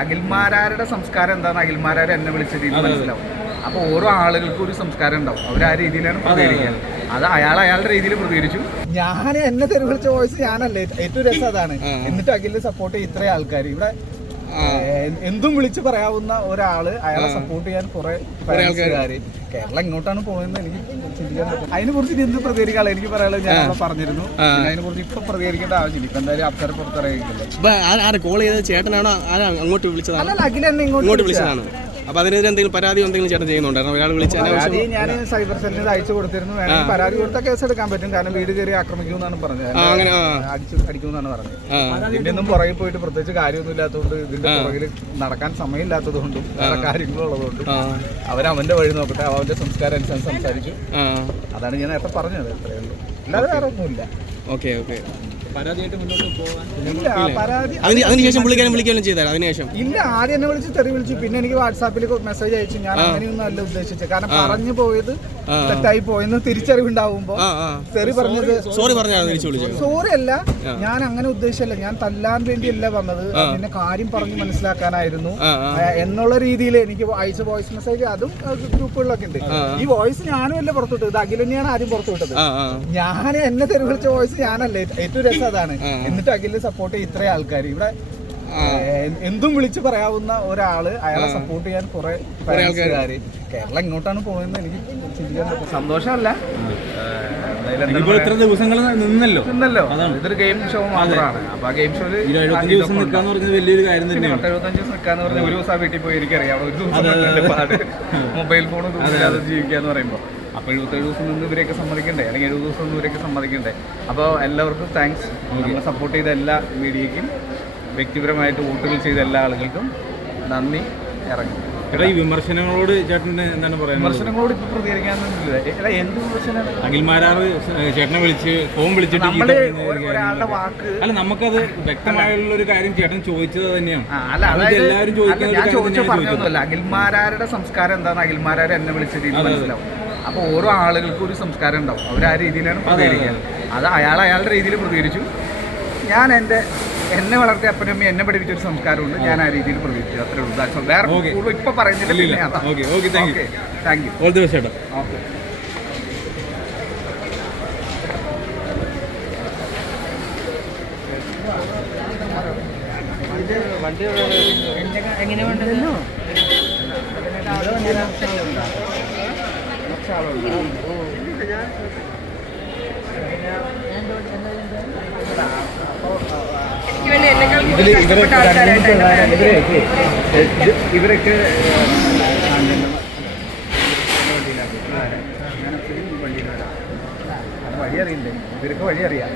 അഖിൽമാരാരുടെ സംസ്കാരം എന്താണ്, അഖിൽമാരാർ എന്നെ വിളിച്ച രീതി മനസ്സിലാവും. അപ്പോൾ ഓരോ ആളുകൾക്കും ഒരു സംസ്കാരം ഉണ്ടാവും, അവർ ആ രീതിയിലാണ് പ്രതികരിക്കുക. അത് അയാളുടെ രീതിയിൽ പ്രതികരിച്ചു. ഞാൻ എന്നെ തെരുവ് വിളിച്ച വോയിസ് ഞാനല്ലേ, ഏറ്റവും രസം അതാണ്. എന്നിട്ട് അഖിലിനെ സപ്പോർട്ട് ചെയ്യും ഇത്രയും ആൾക്കാർ. ഇവിടെ എന്തും വിളിച്ച് പറയാവുന്ന ഒരാള് അയാളെ സപ്പോർട്ട് ചെയ്യാൻ കുറെ ആൾക്കാര്. കേരളം എങ്ങോട്ടാണ് പോകുന്നത് എനിക്ക് ചിന്തിക്കാൻ പറ്റും. അതിനെ കുറിച്ച് എന്ത് പ്രതികരിക്കാനുള്ള എനിക്ക് പറയാനുള്ളത് ഞാൻ അവിടെ പറഞ്ഞിരുന്നു. അതിനെ കുറിച്ച് ഇപ്പൊ പ്രതികരിക്കേണ്ട ആവശ്യമില്ല. ഇപ്പൊ എന്തായാലും അപ്സര പുറത്തിറങ്ങിയിട്ടില്ല. കോൾ ചെയ്തത് ചേട്ടനാണോ അങ്ങോട്ട് വിളിച്ചത്? അല്ല, അഖിൽ എന്നെ ഇങ്ങോട്ട് വിളിച്ചതാണ്. അപ്പൊ അതിനെതിരെ എന്തെങ്കിലും പരാതി എന്തെങ്കിലും ചേട്ടൻ ചെയ്യുന്നുണ്ടായിരുന്നു? ഒരാൾ വിളിച്ചാൽ പരാതി ഞാൻ സൈബർ സെല്ലിന് അയച്ചു കൊടുത്തിരുന്നു. വേണമെങ്കിൽ പരാതി കൊടുത്താൽ കേസ് എടുക്കാൻ പറ്റും. കാരണം വീട് കയറി ആക്രമിക്കുമെന്നാണ് പറഞ്ഞത്, അടിക്കുമെന്നാണ് പറഞ്ഞത്. ഇതിന്റെ ഒന്നും പുറകിൽ പോയിട്ട് പ്രത്യേകിച്ച് കാര്യമൊന്നും ഇല്ലാത്തതുകൊണ്ട്, ഇതിന്റെ പുറകിൽ നടക്കാൻ സമയമില്ലാത്തത് കൊണ്ടും വേറെ കാര്യങ്ങളുള്ളതുകൊണ്ടും അവന്റെ വഴി നോക്കട്ടെ, അവന്റെ സംസ്കാരം അനുസരിച്ച് സംസാരിച്ചു. അതാണ് ഞാൻ നേരത്തെ പറഞ്ഞത്. അത്രയേ ഉള്ളൂ, അല്ലാതെ വേറെ ഒന്നുമില്ല. Okay okay. അതിനുശേഷം ഇല്ല, ആദ്യം എന്നെ വിളിച്ച് തെറി വിളിച്ചു. പിന്നെ എനിക്ക് വാട്സാപ്പിൽ മെസ്സേജ് അയച്ചു. ഞാൻ അങ്ങനെയൊന്നും അല്ല ഉദ്ദേശിച്ചത്. കാരണം പറഞ്ഞു പോയത് തെറ്റായി പോയെന്ന് തിരിച്ചറിവുണ്ടാവുമ്പോ തെറി പറഞ്ഞത് സോറി അല്ല, ഞാൻ അങ്ങനെ ഉദ്ദേശിച്ചല്ല. ഞാൻ തല്ലാൻ വേണ്ടിയല്ല പറഞ്ഞത്, പിന്നെ കാര്യം പറഞ്ഞ് മനസ്സിലാക്കാനായിരുന്നു എന്നുള്ള രീതിയിൽ എനിക്ക് അയച്ച വോയിസ് മെസ്സേജ് അതും ഗ്രൂപ്പുകളിലൊക്കെ ഉണ്ട്. ഈ വോയിസ് ഞാനും അല്ല പുറത്തുവിട്ടത്, ഇത് അഖിൽ തന്നെയാണ് ആദ്യം പുറത്തുവിട്ടത്. ഞാൻ എന്നെ തെറി വിളിച്ച വോയിസ് ഞാനല്ലേ, ഏറ്റവും രസം അതാണ്. എന്നിട്ട് അഖിലിനെ സപ്പോർട്ട് ചെയ്യും ഇത്രയും ആൾക്കാർ. ഇവിടെ എന്തും വിളിച്ച് പറയാവുന്ന ഒരാള് അയാളെ സപ്പോർട്ട് ചെയ്യാൻ കുറെ ആൾക്കാര്. കേരളം എങ്ങോട്ടാണ് പോകുന്നത് എനിക്ക് ചിന്തിക്കാൻ പറ്റും. സന്തോഷമല്ല, ഇത്ര ദിവസങ്ങൾ നിന്നല്ലോ. ഇതൊരു ഗെയിം ഷോ മാത്രമാണ്. അപ്പൊ ആ ഗെയിം ഷോയില് 75 ദിവസം നിൽക്കാന്ന് പറഞ്ഞത് വലിയൊരു കാര്യം തന്നെയാണ്. 75 ദിവസം നിൽക്കാന്ന് പറഞ്ഞാൽ ഒരു ദിവസം വീട്ടിൽ പോയി എനിക്കറിയാം. ഒരു ദിവസം പാട് മൊബൈൽ ഫോൺ അത് ജീവിക്കാന്ന് പറയുമ്പോൾ അപ്പോൾ 77 ദിവസം നിന്ന് ഇവരെയൊക്കെ സമ്മതിക്കണ്ടേ, അല്ലെങ്കിൽ 70 ദിവസം നിന്ന് ഇവരെയൊക്കെ സമ്മതിക്കണ്ടേ. അപ്പോൾ എല്ലാവർക്കും താങ്ക്സ്. നമ്മളെ സപ്പോർട്ട് ചെയ്ത എല്ലാ മീഡിയയ്ക്കും, വ്യക്തിപരമായിട്ട് വോട്ടുകൾ ചെയ്ത എല്ലാ ആളുകൾക്കും നന്ദി. ഇറങ്ങി ഈ വിമർശനങ്ങളോട് ചേട്ടന് എന്താണ് പറയുന്നത്? വിമർശനങ്ങളോട് ഇപ്പൊ പ്രതികരിക്കാനൊന്നുമില്ല. എന്ത് വിമർശനമാണ്? അഖിൽമാരാർ ചേട്ടനെ വിളിച്ച് ഫോൺ വിളിച്ചിട്ട് ഒരാളുടെ വാക്ക് അല്ല, നമുക്കത് വ്യക്തമായുള്ള ഒരു കാര്യം ചേട്ടൻ ചോദിച്ചത് തന്നെയാണ്. എല്ലാവരും ചോദിക്കുന്നതല്ല. അഖിൽമാരാരുടെ സംസ്കാരം എന്താണ്, അഖിൽമാരാർ എന്നെ വിളിച്ച രീതി മനസ്സിലാവും. അപ്പോൾ ഓരോ ആളുകൾക്കും ഒരു സംസ്കാരം ഉണ്ടാവും, അവർ ആ രീതിയിലാണ് പ്രതികരിക്കുക. അത് അയാളുടെ രീതിയിൽ പ്രതികരിച്ചു. ഞാൻ എന്നെ വളർത്തിയ അപ്പനമ്മ എന്നെ പഠിപ്പിച്ചൊരു സംസ്കാരമുണ്ട്, ഞാൻ ആ രീതിയിൽ പ്രതികരിച്ചു. അത്രേ ഉള്ളൂ. വേറെ ഇപ്പൊ പറയുന്നില്ല. Thank you. All the best ചേട്ടാ. ഓക്കെ. വണ്ടി എങ്ങനെ വേണ്ടല്ലോ ഇവരൊക്കെ വഴി അറിയണ്ടേ, ഇവർക്ക് വഴി അറിയാം.